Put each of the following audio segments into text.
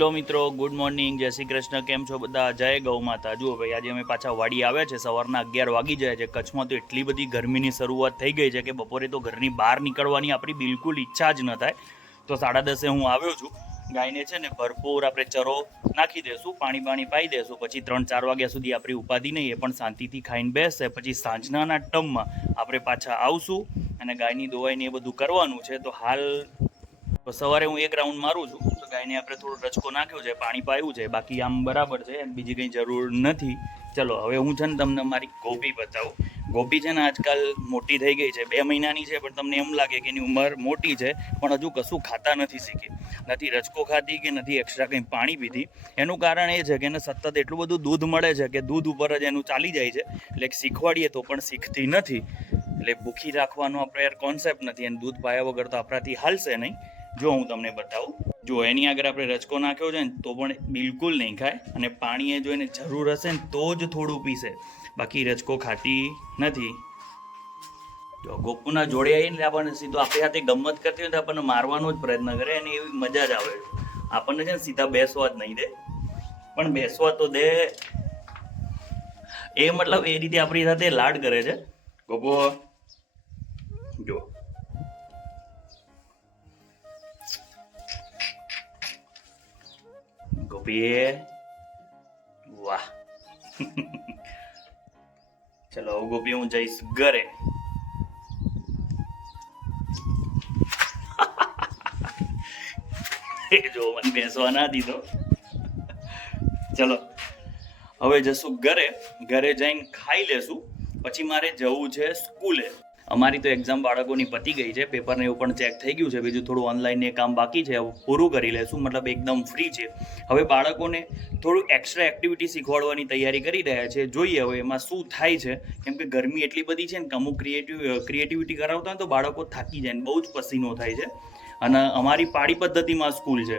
Hello મિત્રો, good morning, જય શ્રી કૃષ્ણ. કેમ છો બધા? જય ગૌ માતા. જુઓ ભાઈ, આજે અમે પાછા વાડી આવ્યા છે. સવારના 11 વાગી જાય છે. કચ્છમાં તો એટલી બધી ગરમીની શરૂઆત થઈ ગઈ છે કે બપોરે તો ઘરની બહાર નીકળવાની આપણી બિલકુલ ઈચ્છા જ ન થાય. તો 10:30 હું આવ્યો છું. ગાયને છે ને ભરપૂર આપણે ચરો નાખી દેશું, પાણી પાઈ દેશું. પછી 3-4 વાગ્યા સુધી આપણી ઉપાધિ નહીં, એ પણ શાંતિથી ખાઈને બેસશે. પછી સાંજના ટમમાં આપણે પાછા આવશું અને ગાયની દોવાઈને એ બધું કરવાનું છે. તો હાલ સવારે હું એક રાઉન્ડ મારું છું. તો ગાયને આપણે થોડો રચકો નાખ્યો છે, પાણી પાયું છે, બાકી આમ બરાબર છે, બીજી કંઈ જરૂર નથી. ચલો હવે હું છે ને તમને મારી ગોપી બતાવું. ગોપી છે ને આજકાલ મોટી થઈ ગઈ છે, 2 મહિનાની છે, પણ તમને એમ લાગે કે એની ઉંમર મોટી છે, પણ હજુ કશું ખાતા નથી શીખી. નથી રચકો ખાતી કે નથી એક્સ્ટ્રા કંઈ પાણી પીધી. એનું કારણ એ છે કે એને સતત એટલું બધું દૂધ મળે છે કે દૂધ ઉપર જ એનું ચાલી જાય છે. એટલે શીખવાડીએ તો પણ શીખતી નથી. એટલે ભૂખી રાખવાનો આપણે કોન્સેપ્ટ નથી, અને દૂધ પાયા વગર તો આપણાથી હાલશે નહીં. જો હું તમને બતાવું, જો એની આગળ આપણે રચકો નાખ્યો છે ને તો પણ બિલકુલ નહીં ખાય, અને પાણી એ જો એને જરૂર હશે ને તો જ થોડું પીશે, બાકી રચકો ખાતી નથી. જો ગોપુના જોડે આવીને આપણને સીધો આપણી સાથે ગમત કરતી હોય તો આપણને મારવાનો જ પ્રયત્ન કરે, અને એવી મજા જ આવે. આપણને છે ને સીધા બેસવા જ નહીં દે, પણ બેસવા તો દે. એ મતલબ એ રીતે આપણી સાથે લાડ કરે છે. ગોપો જો ગોપી, વાહ. ચલો ગોપી, હું જઈશ ઘરે. જો મને બેસવા ના દીધો. ચલો હવે જશું ઘરે. ઘરે જઈને ખાઈ લેશું. પછી મારે જવું છે સ્કૂલે. અમારી તો એક્ઝામ બાળકોની પતી ગઈ છે, પેપરને એવું પણ ચેક થઈ ગયું છે. બીજું થોડું ઓનલાઈન એ કામ બાકી છે, પૂરું કરી લેશું. મતલબ એકદમ ફ્રી છે. હવે બાળકોને થોડું એક્સ્ટ્રા એક્ટિવિટી શીખવાડવાની તૈયારી કરી રહ્યા છે. જોઈએ હવે એમાં શું થાય છે, કેમ કે ગરમી એટલી બધી છે ને કે અમુક ક્રિએટિવિટી કરાવતા હોય તો બાળકો થાકી જાય ને બહુ જ પસીનો થાય છે. અને અમારી પાડી પદ્ધતિમાં સ્કૂલ છે,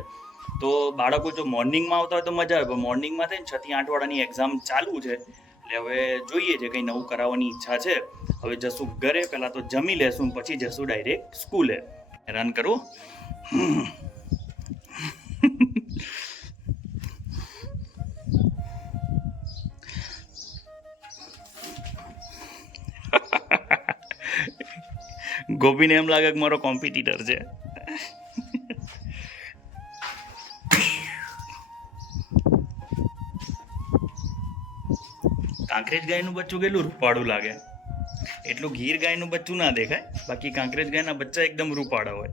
તો બાળકો જો મોર્નિંગમાં આવતા હોય તો મજા આવે, પણ મોર્નિંગમાં થાય ને 6 થી 8 વાળાની એક્ઝામ ચાલુ છે. એટલે હવે જોઈએ છે, કંઈ નવું કરાવવાની ઈચ્છા છે. હવે જશું ઘરે, પહેલાં તો જમી લેશું, પછી જશું ડાયરેક્ટ સ્કૂલે. હેરાન કરું. ગોપીને એમ લાગે કે મારો કોમ્પિટિટર છે. કાંકરેજ ગાયનું બચ્ચું કેટલું રૂપાળું લાગે. એટલું ગીર ગાયનું બચ્ચું ના દેખાય, બાકી કાંકરેજ ગાયના બચ્ચા એકદમ રૂપાળા હોય.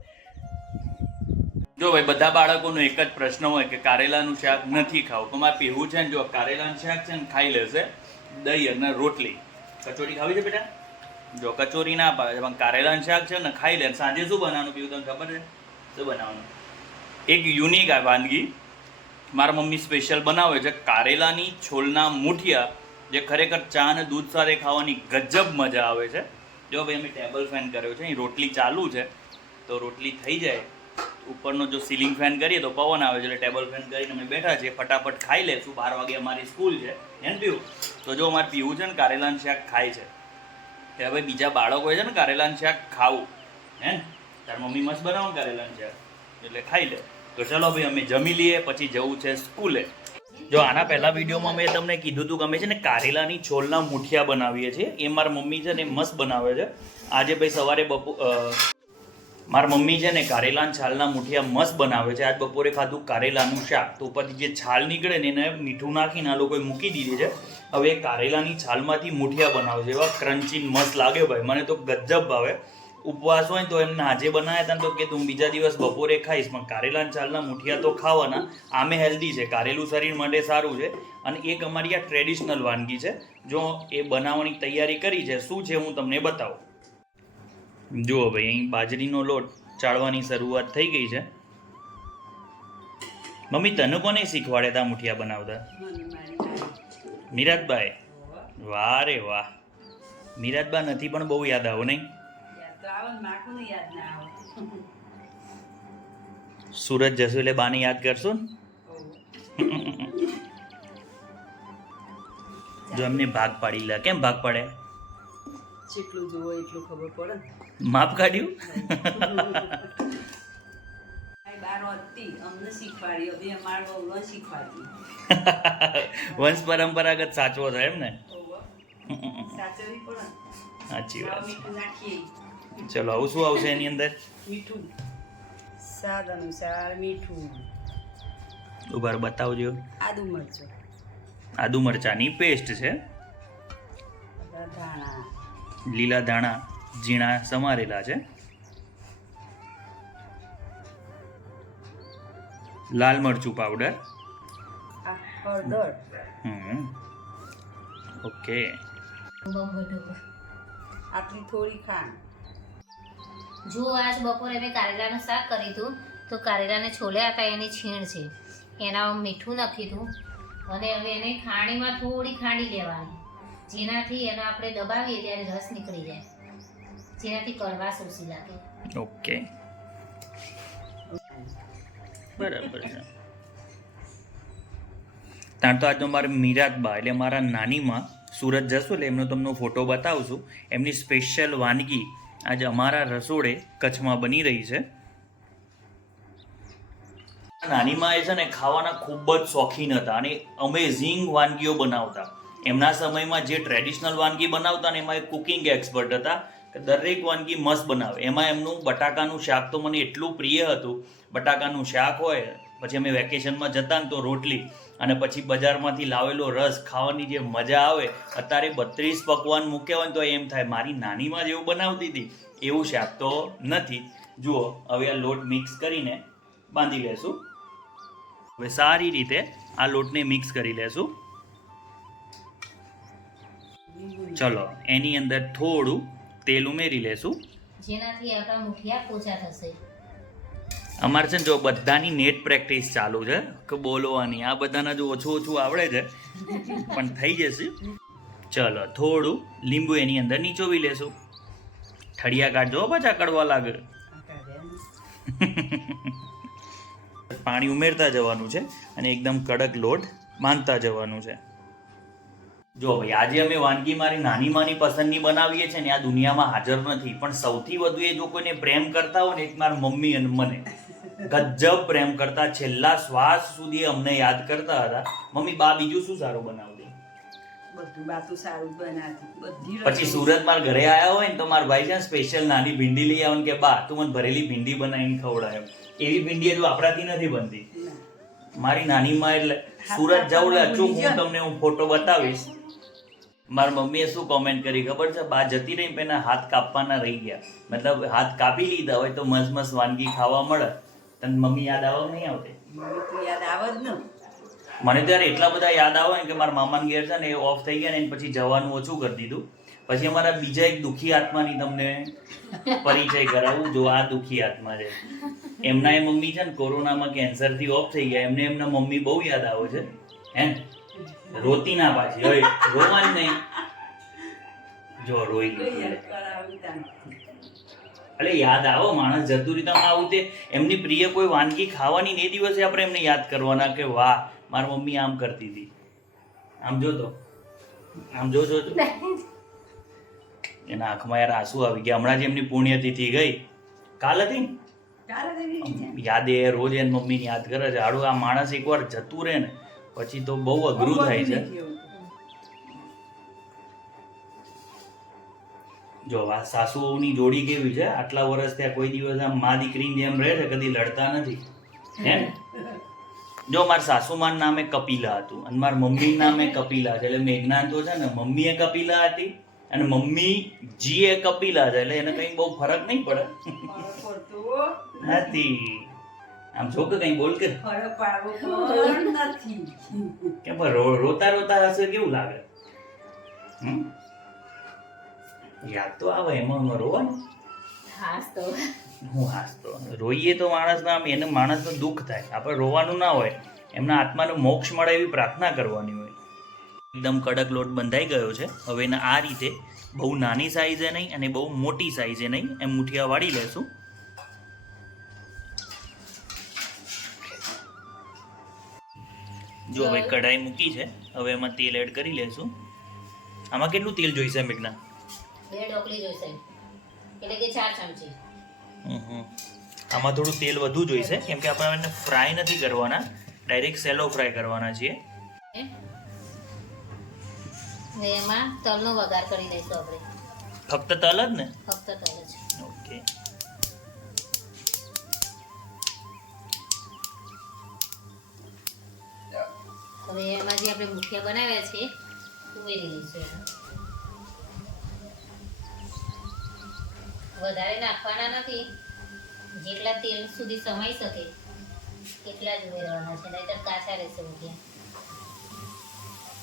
જો ભાઈ, બધા બાળકોનો એક જ પ્રશ્ન હોય કે કારેલાનું શાક નથી ખાવું. તો મારે પીવું છે ને, જો કારેલાનું શાક છે ને ખાઈ લેશે, દહીં અને રોટલી. કચોરી ખાવી છે બેટા? જો કચોરી ના પાવે છે, પણ કારેલાનું શાક છે ને ખાઈ લે. સાંજે શું બનાવવાનું પીવું તમને ખબર છે? શું બનાવવાનું? એક યુનિક આ વાનગી મારા મમ્મી સ્પેશિયલ બનાવે છે, કારેલાની છોલના મુઠિયા, જે ખરેખર ચા અને દૂધ સાથે ખાવાની ગજબ મજા આવે છે. જો ભાઈ, અમે ટેબલ ફેન કર્યો છે, અહીં રોટલી ચાલુ છે, તો રોટલી થઈ જાય, ઉપરનો જો સીલિંગ ફેન કરીએ તો પવન આવે છે. એટલે ટેબલ ફેન કરીને અમે બેઠા છીએ, ફટાફટ ખાઈ લેશું. 12 વાગે અમારી સ્કૂલ છે. એમ પીવું તો જો અમારે પીવું છે ને કારેલાનું શાક ખાય છે, કે હવે બીજા બાળકો છે ને કારેલાનું શાક ખાવું હે, તાર મમ્મી મસ્ત બનાવો કારેલાનું શાક, એટલે ખાઈ લે. તો ચલો ભાઈ, અમે જમી લઈએ, પછી જવું છે સ્કૂલે. જો આના પહેલા વિડીયોમાં મેં તમને કીધું હતું કે અમે છે ને કારેલાની છોલના મુઠિયા બનાવીએ છીએ. એ મારા મમ્મી છે ને મસ્ત બનાવે છે. આજે ભાઈ સવારે મારા મમ્મી છે ને કારેલાના છાલના મુઠિયા મસ્ત બનાવે છે. આજ બપોરે ખાધું કારેલાનું શાક, તો ઉપરથી જે છાલ નીકળે ને એને મીઠું નાખીને આ લોકોએ મૂકી દીધી છે. હવે કારેલાની છાલમાંથી મુઠિયા બનાવે છે, એવા ક્રન્ચી મસ્ત લાગે ભાઈ, મને તો ગજબ ભાવે. ઉપવાસ હોય તો એમને આજે બનાવ્યા હતા તો કે તું બીજા દિવસ બપોરે ખાઈશ, પણ કારેલાના છાલના મુઠિયા તો ખાવાના. આમે હેલ્ધી છે, કારેલું શરીર માટે સારું છે, અને એક અમારી આ ટ્રેડિશનલ વાનગી છે. જો એ બનાવવાની તૈયારી કરી છે, શું છે હું તમને બતાવું. જુઓ ભાઈ, અહીં બાજરીનો લોટ ચાળવાની શરૂઆત થઈ ગઈ છે. મમ્મી, તને કોને શીખવાડ્યા હતા મુઠિયા બનાવતા? મીરાતભાઈ. વાહ રે વાહ. મીરાતબા નથી પણ બહુ યાદ આવો નહીં? સુરત જશું એટલે બાને યાદ કરશું ને. જો એમને ભાગ પાડી લે. કેમ ભાગ પાડે? જેટલું જોવો એટલું ખબર પડે. માપ કાઢ્યું. 12 નહોતી અમને શીખવાડી હવે અમારા બહુ શીખવાડી વંશ પરંપરાગત સાચવો છે એમ ને? સાચવવી પડે સાચી વાત મીઠું નાખીએ છે. ચલો આવું શું આવશે એની અંદર? મીઠું સ્વાદ અનુસાર મીઠું ઉભાર બતાવજો. આદુ મરચું આદુ મરચાની પેસ્ટ છે, બધા ધાણા લીલા ધાણા ઝીણા સમારેલા છે, લાલ મરચું પાવડર, આ હળદર ઓકે. આટલી થોડી ખાંડ જો આજ બપોરે મેં કારેલાનું શાક કર્યું હતું તો કારેલાને છોલ્યા હતા એની છીણ છે એના મીઠું નાખ્યું હતું અને હવે એને ખાણીમાં થોડી ખાંડી લેવાની જેનાથી એને આપણે દબાવીએ ત્યારે રસ નીકળી જાય જેનાથી કડવાશ ઓછી લાગે. ઓકે બરાબર છે. ત્યાં તો આજનો મારે મીરાતબા એટલે મારા નાનીમાં સુરત જશું એટલે એમનો તમને ફોટો બતાવશું. એમની સ્પેશિયલ વાનગી આજે અમારા રસોડે કચ્છમાં બની રહી છે. નાનીમાં એ છે ને ખાવાના ખૂબ જ શોખીન હતા અને અમેઝિંગ વાનગીઓ બનાવતા. એમના સમયમાં જે ટ્રેડિશનલ વાનગી બનાવતા ને એમાં એ કુકિંગ એક્સપર્ટ હતા કે દરેક વાનગી મસ્ત બનાવે. એમાં એમનું બટાકાનું શાક તો મને એટલું પ્રિય હતું. બટાકાનું શાક હોય પછી અમે વેકેશનમાં જતા ને તો રોટલી અને પછી બજારમાંથી લાવેલો રસ ખાવાની જે મજા આવે. અત્યારે 32 પકવાન મૂક્યા હોય ને તો એમ થાય મારી નાનીમાં જેવું બનાવતી હતી એવું શાક તો નથી. જુઓ હવે આ લોટ મિક્સ કરીને બાંધી લેશું. હવે સારી રીતે આ લોટને મિક્સ કરી લેશું. ચલો એની અંદર થોડું તેલ ઉમેરી લેશું જેનાથી આપણા મુઠિયા પોચા થશે. અમારે છે ને જો બધાની નેટ પ્રેક્ટિસ ચાલુ છે કે બોલવાની. આ બધાના જો ઓછું ઓછું આવડે છે પણ થઈ જશે. ચલો થોડું લીંબુ એની અંદર નીચોવી લેશું. ઠળિયા કાઢજો પાછા કડવા લાગે. પાણી ઉમેરતા જવાનું છે અને એકદમ કડક લોટ બાંધતા જવાનું છે. જો ભાઈ આજે અમે વાનગી મારી નાની માની પસંદની બનાવીએ છીએ ને આ દુનિયામાં હાજર નથી પણ સૌથી વધુ એ જો કોઈને પ્રેમ કરતા હોય ને એક મારા મમ્મી અને મને ગજબ પ્રેમ કરતા. છેલ્લા શ્વાસ સુધી અમને યાદ કરતા હતા મમ્મી બા બીજું શું સારું બનાવતી. બધું બાતું સારું બનાવતી બધી પછી સુરત મારા ઘરે આવ્યા હોય ને તો મારા ભાઈ છે સ્પેશિયલ નાની ભીંડી લઈ આવે કે બા તું મને ભરેલી ભીંડી બનાવીને ખવડાવે. એવી ભીંડી હજુ આપણાથી નથી બનતી. મારી નાનીમાં એટલે સુરત જાઉં એટલે અચૂક હું તમને હું ફોટો બતાવીશ. મારા મમ્મીએ શું કોમેન્ટ કરી ખબર છે? બા જતી રહી પેલા હાથ કાપવાના રહી ગયા. મતલબ હાથ કાપી લીધા હોય તો મસ્ત મસ્ત વાનગી ખાવા મળે. તને મમ્મી યાદ આવે કે નહીં આવતી? મને તો યાદ આવે જ ને. મને ત્યારે એટલા બધા યાદ આવે ને કે મારા મામાના ઘેર છે ને એ ઓફ થઈ ગયા ને પછી જવાનું ઓછું કરી દીધું. પછી અમારા બીજા એક દુઃખી આત્માની તમને પરિચય કરાવું. જો આ દુઃખી આત્મા છે એમના એ મમ્મી છે ને કોરોનામાં કેન્સરથી ઓફ થઈ ગયા. એમને એમના મમ્મી બહુ યાદ આવે છે. હે રોતી ના પાછી હોય રોવા જ નહીં. જો રોઈ ગઈ એટલે યાદ આવો માણસ જતું રીતમાં આવું તે એમની પ્રિય કોઈ વાનગી ખાવાની ને એ દિવસે આપણે એમને યાદ કરવાના કે વાહ મારી મમ્મી આમ કરતી હતી. આમ જોતો આમ જોજો એના આંખમાં યાર આંસુ આવી ગયા. હમણાં જ એમની પુણ્યતિથિ ગઈ કાલ હતી ને યાદ એ રોજ એની મમ્મીને યાદ કરે છે. હાડું આ માણસ એકવાર જતું રહે ને પછી તો બહુ અઘરું થાય છે. જો આ સાસુ વહુની જોડી કેવી છે. આટલા વર્ષ ત્યાં કોઈ દિવસ આમ મા દીકરીની જેમ રહે છે કદી લડતા નથી. હે જો મારા સાસુમાન નામે કપિલા હતું અને મારા મમ્મી નામે કપિલા છે એટલે મેઘના તો છે ને મમ્મીએ કપિલા હતી અને મમ્મી જીએ કપિલા છે એટલે એને કઈ બહુ ફરક નહીં પડે નથી. આમ જો કે કઈ બોલ કે ફરક પાડવો નથી કેમ રોતા રોતા હશે કેવું લાગે? યાદ તો આવે એમાં રોવાનું. હાસ તો હું હાસતો રોઈએ તો માણસના આમ એને માણસનું દુઃખ થાય. આપણે રોવાનું ના હોય. એમના આત્માને મોક્ષ મળે એવી પ્રાર્થના કરવાની હોય. એકદમ કડક લોટ બંધાઈ ગયો છે. હવે એને આ રીતે બહુ નાની સાઈઝે નહીં અને બહુ મોટી સાઈઝે નહીં એમ મુઠિયા વાળી લેશું. જો હવે કઢાઈ મૂકી છે. હવે એમાં તેલ એડ કરી લેશું. આમાં કેટલું તેલ જોઈશે મેઘના? 2 ઢોકળી જોઈશે એટલે કે 4 ચમચી. આમાં થોડું તેલ વધુ જોઈશે કેમ કે આપણે એને ફ્રાય નથી કરવાના, ડાયરેક્ટ સેલો ફ્રાય કરવાના છીએ. હવે એમાં તલનો વઘાર કરી દઈશું આપણે. ફક્ત તલ જ ને? ફક્ત તલ જ. ઓકે. હવે એમાં જે આપણે મુઠિયા બનાવ્યા છે ઉમેરી દઈશું એમાં. વધારે નાખવાના નથી, જેટલા તેલ સુધી સમાઈ શકે એટલા જ ઉમેરવાના છે, નહીંતર કાચા રહેશે મુઠિયા.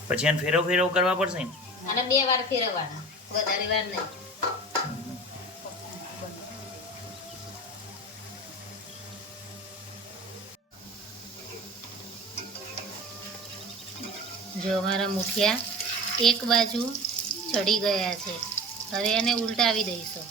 પછી આને ફેરવ કરવા પડશે ને? અને 2 વાર ફેરવવાના, વધારે વાર નહીં. જો અમારા મુઠિયા એક બાજુ ચડી ગયા છે, હવે એને ઉલટાવી દઈશું.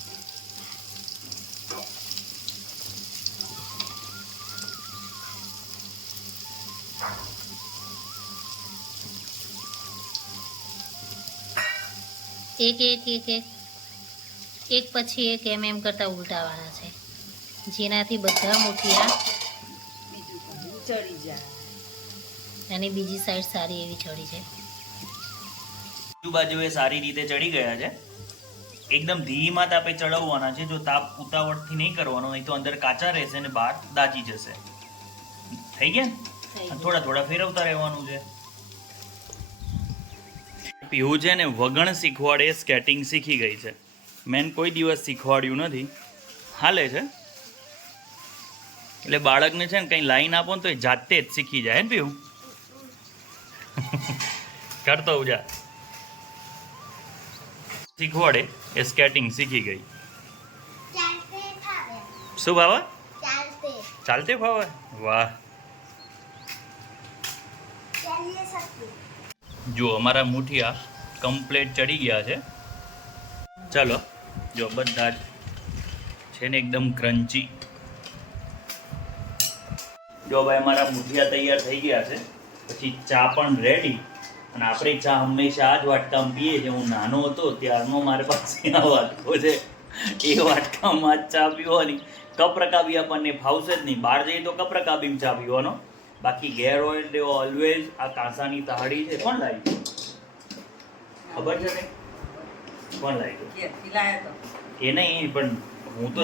એક પછી એક એમ કરતા ઉલટાવાના છે, જેનાથી બધા મુઠિયા ચડી જાય. અને બીજી સાઈડ સારી એવી ચડી છે. બીજુ બાજુ એ સારી રીતે ચડી ગયા છે. એકદમ ધીમા તાપે ચડાવવાના છે, જો તાપ ઉતાવળથી નહીં કરવાનો, નહીં તો અંદર કાચા રહેશે અને બહાર દાજી જશે. થઈ ગયા? થોડા થોડા ફેરવતા રહેવાનું છે. પીવું છે ને વગણ શીખવાડે સ્કેટિંગ શીખી ગઈ છે. મેં કોઈ દિવસ શીખવાડ્યું નથી, હાલે છે. એટલે બાળકને છે ને કંઈ લાઈન આપો ને તો એ જાતે જ શીખી જાય ને પીવું. કરતો જા શીખવાડે એ સ્કેટિંગ શીખી ગઈ. શું ભાવે? ચાલતે ફાવે? વાહ. જો અમારા મુઠિયા કમ્પ્લેટ ચડી ગયા છે. ચાલો જો બધા જ છે ને એકદમ ક્રન્ચી. જો ભાઈ અમારા મુઠિયા તૈયાર થઈ ગયા છે. પછી ચા પણ રેડી. અને આપણે ચા હંમેશા આ જ વાટકામાં પીએ છીએ. હું નાનો હતો ત્યારનો મારી પાસે આ વાટકો છે. એ વાટકામાં જ ચા પીવાની. કપ રકાબી આપણને ફાવશે જ નહીં. બહાર જઈએ તો કપ રકાબીમાં ચા પીવાનો, બાકી ઘેર હોય એટલે ઓલવેઝ આ કાંસાની તાહડી છે. કોણ લાવી? ખબર છે ને કોણ લાવી? એ નહીં પણ હું તો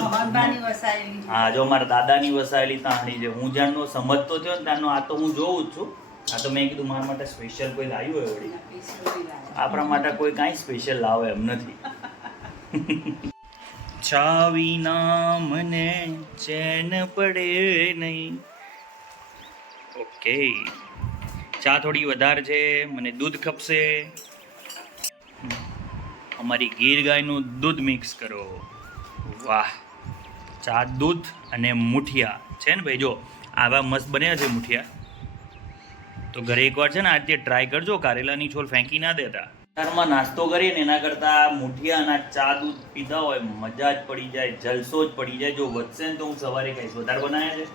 હા જો મારા દાદાની વસાયેલી તાહડી છે. હું જાણનો સમજતો થયો ને ત્યારનો આ તો હું જોઉં જ છું. આ તો મેં કીધું મારા માટે સ્પેશિયલ કોઈ લાવ્યું હોય વળી. આપણા માટે કોઈ કાંઈ સ્પેશિયલ લાવે એમ નથી. ચા વિના મને ચેન પડે નહીં. ઓકે, ચા થોડી વધારે છે, મને દૂધ ખપશે. અમારી ગીર ગાયનું દૂધ મિક્સ કરો. વાહ. ચા, દૂધ અને મુઠિયા છે ને ભાઈ. જો આવા મસ્ત બન્યા છે મુઠિયા. તો ઘરે એકવાર છે ને આજે ટ્રાય કરજો. કારેલાની છોલ ફેંકી ના દેતા. સવારમાં નાસ્તો કરીએ ને એના કરતાં મઠિયા અને ચા દૂધ પીધા હોય મજા જ પડી જાય, જલસો જ પડી જાય. જો વધશે ને તો હું સવારે ખાઈશ. વધારે બનાવ્યા છે?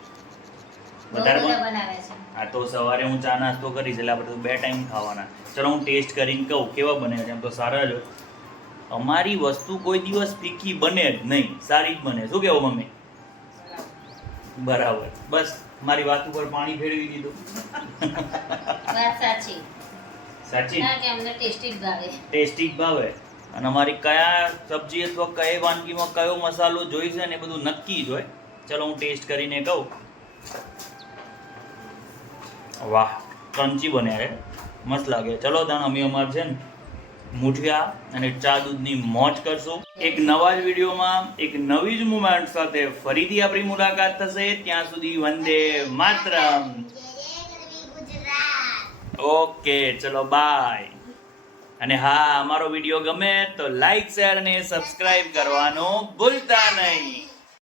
વધારે બનાવ્યા છે. હા તો સવારે હું ચા નાસ્તો કરીશ એટલે આપણે તો 2 ટાઈમ ખાવાના. ચલો હું ટેસ્ટ કરીને કહું કેવા બન્યા છે. એમ તો સારા જ હોય. અમારી વસ્તુ કોઈ દિવસ ફીકી બને જ નહીં, સારી જ બને. શું કહેવું મમ્મી? બરાબર. બસ મારી વાત ઉપર પાણી ફેરવી દીધું. વાત સાચી. સાચી ના કે અમને ટેસ્ટી જ ભાવે. ટેસ્ટી જ ભાવે. અને અમારી કયા સબ્જી અથવા કઈ વાનગીમાં કયો મસાલો જોઈશે ને એ બધું નક્કી જ હોય. ચલો હું ટેસ્ટ કરીને કહું. વાહ, ક્રન્ચી બન્યા છે, મસ્ત લાગે. ચલો તાણ અમે અમારે છે ને મુઠિયા અને ચા દૂધની મોજ કરશું. એક નવા જ વિડીયોમાં એક નવી જ મુમેન્ટ સાથે ફરીથી આપણી મુલાકાત થશે. ત્યાં સુધી વંદે માતરમ. ઓકે, ચલો બાય. અને હા, અમારો વિડીયો ગમે તો લાઈક, શેર અને સબસ્ક્રાઇબ કરવાનું ભૂલતા નહીં.